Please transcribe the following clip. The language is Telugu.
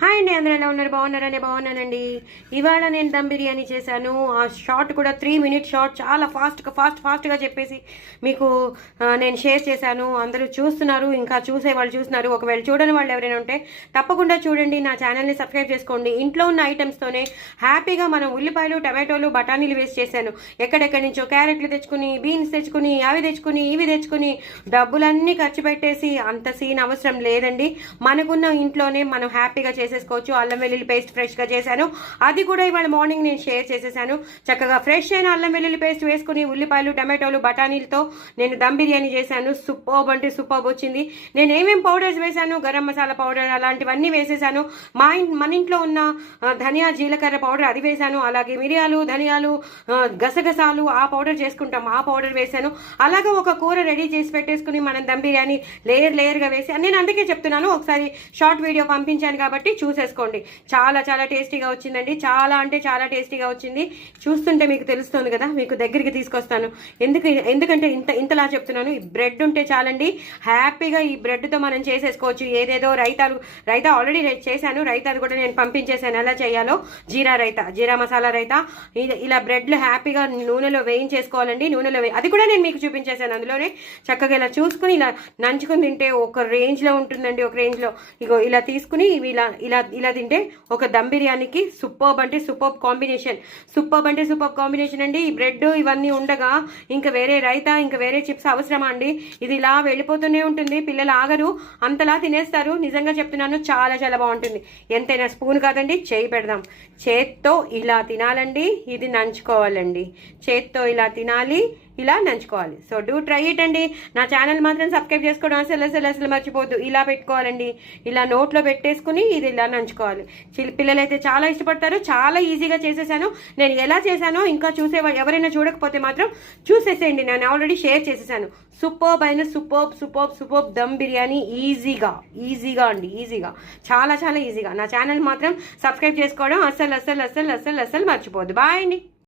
హాయ్ అండి, అందరూ ఎలా ఉన్నారు? బాగున్నారని బాగున్నానండి. ఇవాళ నేను దమ్ బిర్యానీ చేశాను. ఆ షార్ట్ కూడా 3 minute షార్ట్, చాలా ఫాస్ట్గా చెప్పేసి మీకు నేను షేర్ చేశాను. అందరూ చూస్తున్నారు, ఇంకా చూసే వాళ్ళు చూస్తున్నారు. ఒకవేళ చూడని వాళ్ళు ఎవరైనా ఉంటే తప్పకుండా చూడండి. నా ఛానల్ని సబ్స్క్రైబ్ చేసుకోండి. ఇంట్లో ఉన్న ఐటమ్స్తోనే హ్యాపీగా మనం ఉల్లిపాయలు, టమాటోలు, బఠానీలు వేస్ట్ చేశాను. ఎక్కడెక్కడి నుంచో క్యారెట్లు తెచ్చుకుని, బీన్స్ తెచ్చుకుని, అవి తెచ్చుకుని, ఇవి తెచ్చుకుని డబ్బులన్నీ ఖర్చు పెట్టేసి అంత సీన్ అవసరం లేదండి. మనకున్న ఇంట్లోనే మనం హ్యాపీగా చేసేసుకోవచ్చు. అల్లం వెల్లుల్లి పేస్ట్ ఫ్రెష్గా చేశాను. అది కూడా ఇవాళ మార్నింగ్ నేను షేర్ చేసేసాను. చక్కగా ఫ్రెష్ అయిన అల్లం వెల్లుల్లి పేస్ట్ వేసుకుని ఉల్లిపాయలు, టమాటోలు, బఠానీలతో నేను దమ్ బిర్యానీ చేశాను. సూపర్బ్ అంటే సూపర్బ్ వచ్చింది. నేను ఏమేమి పౌడర్స్ వేశాను, గరం మసాలా పౌడర్ అలాంటివన్నీ వేసేసాను. మన ఇంట్లో ఉన్న ధనియా జీలకర్ర పౌడర్ అది వేశాను. అలాగే మిరియాలు, ధనియాలు, గసగసాలు ఆ పౌడర్ చేసుకుంటాం, ఆ పౌడర్ వేశాను. అలాగే ఒక కూర రెడీ చేసి పెట్టేసుకుని మనం దమ్ బిర్యానీ లేయర్గా వేసి, నేను అందుకే చెప్తున్నాను, ఒకసారి షార్ట్ వీడియో పంపించాను కాబట్టి చూసేసుకోండి. చాలా చాలా టేస్టీగా వచ్చిందండి. చాలా అంటే చాలా టేస్టీగా వచ్చింది. చూస్తుంటే మీకు తెలుస్తుంది కదా, మీకు దగ్గరికి తీసుకొస్తాను. ఎందుకంటే ఇంతలా చెప్తున్నాను. ఈ బ్రెడ్ ఉంటే చాలండి, హ్యాపీగా ఈ బ్రెడ్తో మనం చేసేసుకోవచ్చు. ఏదేదో రైతా ఆల్రెడీ చేశాను. రైతాది కూడా నేను పంపించేశాను ఎలా చేయాలో. జీరా మసాలా రైతా. ఇలా బ్రెడ్లు హ్యాపీగా నూనెలో వేయించేసుకోవాలండి. అది కూడా నేను మీకు చూపించేశాను. అందులోనే చక్కగా ఇలా చూసుకుని ఇలా నంచుకుని తింటే ఒక రేంజ్లో ఉంటుందండి. ఒక రేంజ్లో ఇగో ఇలా తీసుకుని ఇలా తింటే ఒక దమ్ బిర్యానీకి సూపర్బ్ అంటే సూపర్బ్ కాంబినేషన్ అండి. ఈ బ్రెడ్ ఇవన్నీ ఉండగా ఇంకా వేరే రైతా, ఇంకా వేరే చిప్స్ అవసరమా అండి? ఇది ఇలా వెళ్ళిపోతూనే ఉంటుంది. పిల్లలు ఆగరు, అంతలా తినేస్తారు. నిజంగా చెప్తున్నాను, చాలా చాలా బాగుంటుంది. ఎంతైనా స్పూన్ కాదండి, చేయి పెడదాం. చేత్తో ఇలా తినాలండి, ఇది నంచుకోవాలండి. చేత్తో ఇలా తినాలి, ఇలా నంచుకోవాలి. సో డూ ట్రై ఇట్ అండి. నా ఛానల్ మాత్రం సబ్స్క్రైబ్ చేసుకోవడం అసలు మర్చిపోద్దు. ఇలా పెట్టుకోవాలండి, ఇలా నోట్లో పెట్టేసుకుని ఇది ఇలా నంచుకోవాలి. పిల్లలైతే చాలా ఇష్టపడతారు. చాలా ఈజీగా చేసేసాను. నేను ఎలా చేశానో ఇంకా ఎవరైనా చూడకపోతే మాత్రం చూసేసేయండి. నేను ఆల్రెడీ షేర్ చేసేసాను. సూపర్బ్ దమ్ బిర్యానీ ఈజీగా అండి, ఈజీగా, చాలా చాలా ఈజీగా. నా ఛానల్ మాత్రం సబ్స్క్రైబ్ చేసుకోవడం అస్సలు మర్చిపోద్దు. బాయ్ అండి.